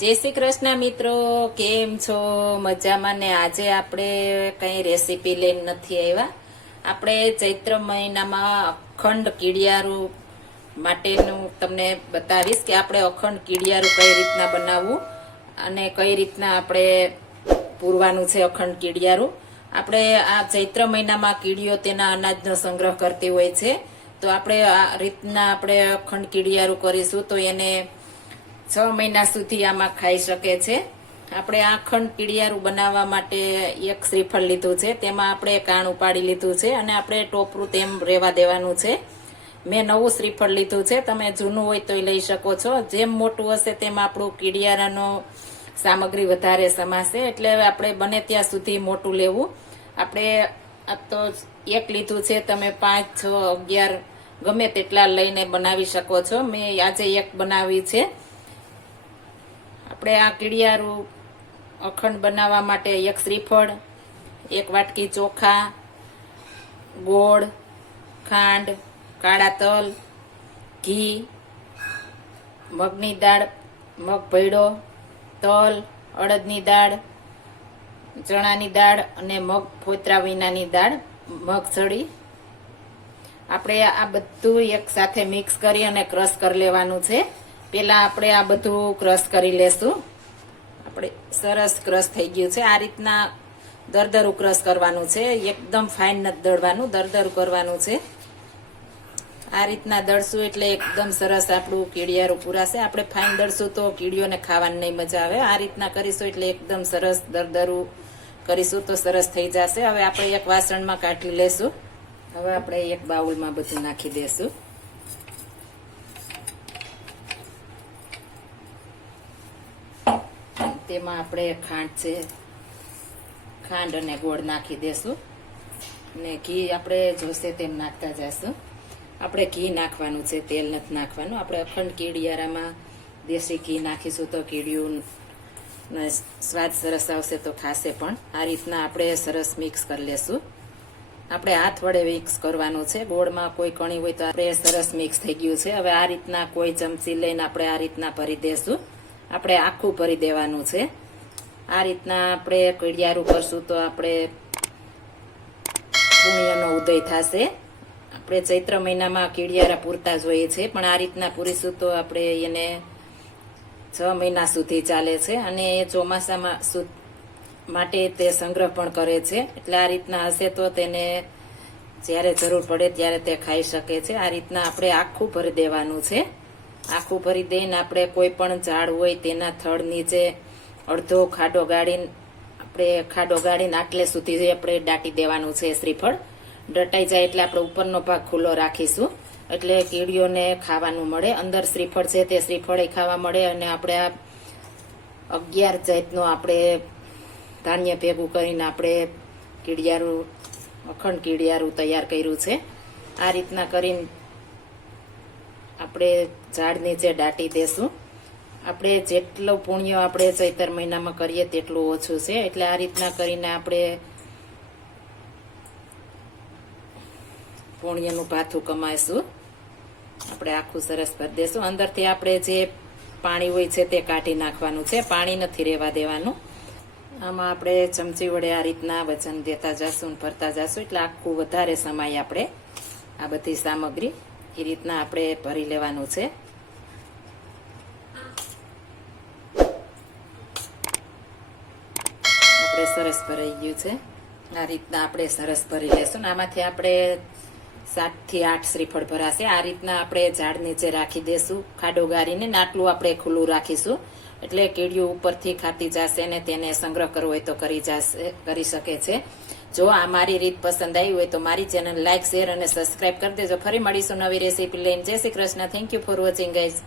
જય શ્રી કૃષ્ણ મિત્રો, કેમ છો? મજામાં ને? આજે આપણે કઈ રેસીપી લઈને નથી આવ્યા. આપણે ચૈત્ર મહિનામાં અખંડ કીડિયારું માટેનું તમને બતાવીશ કે આપણે અખંડ કીડિયારું કઈ રીતના બનાવવું અને કઈ રીતના આપણે પૂરવાનું છે. અખંડ કીડિયારું આપણે આ ચૈત્ર મહિનામાં કીડીઓ તેના અનાજનો સંગ્રહ કરતી હોય છે, તો આપણે આ રીતના આપણે અખંડ કીડિયારું કરીશું તો એને 6 મહિના સુધી આમાં ખાઈ શકે છે. આપણે આ અખંડ કીડિયારું બનાવવા માટે એક શ્રીફળ લીધું છે, તેમાં આપણે કાણ ઉપાડી લીધું છે અને આપણે ટોપરું તેમ રહેવા દેવાનું છે. મેં નવું શ્રીફળ લીધું છે, તમે જૂનું હોય તો લઈ શકો છો. જેમ મોટું હશે તેમ આપણું કીડિયારાનો સામગ્રી વધારે સમાશે, એટલે આપણે બને ત્યાં સુધી મોટું લેવું. આપણે આ તો એક લીધું છે, તમે 5, 6, 11 ગમે તેટલા લઈને બનાવી શકો છો. મેં આજે એક બનાવી છે. આપણે આ કીડિયારું અખંડ બનાવવા માટે એક શ્રીફળ, 1 વાટકી ચોખા, ગોળ, ખાંડ, કાળા તલ, ઘી, મગની દાળ, મગ ભેળો, તલ, અડદની દાળ, ચણાની દાળ અને મગ ફોતરા વિનાની દાળ, મગસળી. આપણે આ બધું એક સાથે મિક્સ કરી અને ક્રશ કરી લેવાનું છે. પેલા આપણે આ બધું ક્રશ કરી લેશું. આપણે સરસ ક્રશ થઈ ગયું છે. આ રીતના દરદરું ક્રશ કરવાનું છે, એકદમ ફાઇન નથી દળવાનું, દરદરું કરવાનું છે. આ રીતના દળશું એટલે એકદમ સરસ આપણું કીડિયારું પૂરાશે. આપણે ફાઇન દળશું તો કીડીઓને ખાવાની નહીં મજા આવે. આ રીતના કરીશું એટલે એકદમ સરસ દરદરું કરીશું તો સરસ થઈ જશે. હવે આપણે એક વાસણમાં કાઢી લેશું. હવે આપણે એક બાઉલમાં બધું નાખી દેશું. તેમાં આપણે ખાંડ અને ગોળ નાખી દેશું અને ઘી આપણે જોશે તેમ નાખતા જઈશું. આપણે ઘી નાખવાનું છે, તેલ નથી નાખવાનું. આપણે અખંડ કીડિયારામાં દેશી ઘી નાખીશું તો કીડિયું સ્વાદ સરસ આવશે તો ખાશે પણ. આ રીતના આપણે સરસ મિક્સ કરી લેશું. આપણે હાથ વડે મિક્સ કરવાનું છે. ગોળમાં કોઈ કણી હોય તો આપણે સરસ મિક્સ થઈ ગયું છે. હવે આ રીતના કોઈ ચમચી લઈને આપણે આ રીતના ભરી દેશું. આપણે આખું ભરી દેવાનું છે. આ રીતના આપણે કીડિયારું કરશું તો આપણે પુણ્યનો ઉદય થશે. આપણે ચૈત્ર મહિનામાં કીડિયારા પૂરતા જ હોઈએ છે, પણ આ રીતના પૂરીશું તો આપણે એને 6 મહિના સુધી ચાલે છે અને એ ચોમાસામાં માટે તે સંગ્રહ પણ કરે છે. એટલે આ રીતના હશે તો તેને જ્યારે જરૂર પડે ત્યારે તે ખાઈ શકે છે. આ રીતના આપણે આખું ભરી દેવાનું છે. આખું ભરી દઈને આપણે કોઈ પણ ઝાડ હોય તેના થડ નીચે અડધો ખાડો ગાળીને આટલે સુધી આપણે દાટી દેવાનું છે. શ્રીફળ દટાઈ જાય એટલે આપણે ઉપરનો ભાગ ખુલ્લો રાખીશું, એટલે કીડીઓને ખાવાનું મળે. અંદર શ્રીફળ છે તે શ્રીફળ ખાવા મળે અને આપણે આ 11 જાતનો આપણે ધાન્ય ભેગું કરીને આપણે કીડિયારું અખંડ કીડિયારું તૈયાર કર્યું છે. આ રીતના કરીને આપણે ઝાડ નીચે દાટી દેશું. આપણે જેટલું પુણ્ય આપણે ચૈતર મહિનામાં કરીએ તેટલું ઓછું છે, એટલે આ રીતના કરીને આપણે પુણ્યનું ભાથું કમાઈશું. આપણે આખું સરસ ભરી દેશું. અંદરથી આપણે જે પાણી હોય છે તે કાઢી નાખવાનું છે, પાણી નથી રહેવા દેવાનું. આમાં આપણે ચમચી વડે આ રીતના વજન દેતા જશું, ભરતા જશું, એટલે આખું વધારે સમય આપણે આ બધી સામગ્રી એ રીતના આપણે ભરી લેવાનું છે. આપણે સરસ ભરાઈ ગયું છે. આ રીતના આપણે સરસ ભરી લેશું. આમાંથી આપણે 7 થી 8 શ્રીફળ ભરાશે. આ રીતના આપણે ઝાડ નીચે રાખી દેશું ખાડો ગારીને. આટલું આપણે ખુલ્લું રાખીશું એટલે કીડીઓ ઉપરથી ખાતી જશે અને તેને સંગ્રહ કરવો હોય તો કરી શકે છે. જો આ મારી રીત પસંદ આવી હોય તો મારી ચેનલ લાઈક, શેર અને સબસ્ક્રાઇબ કરી દેજો. ફરી મળીશું નવી રેસીપી લઈને. જય Shri Krishna. Thank you for watching guys.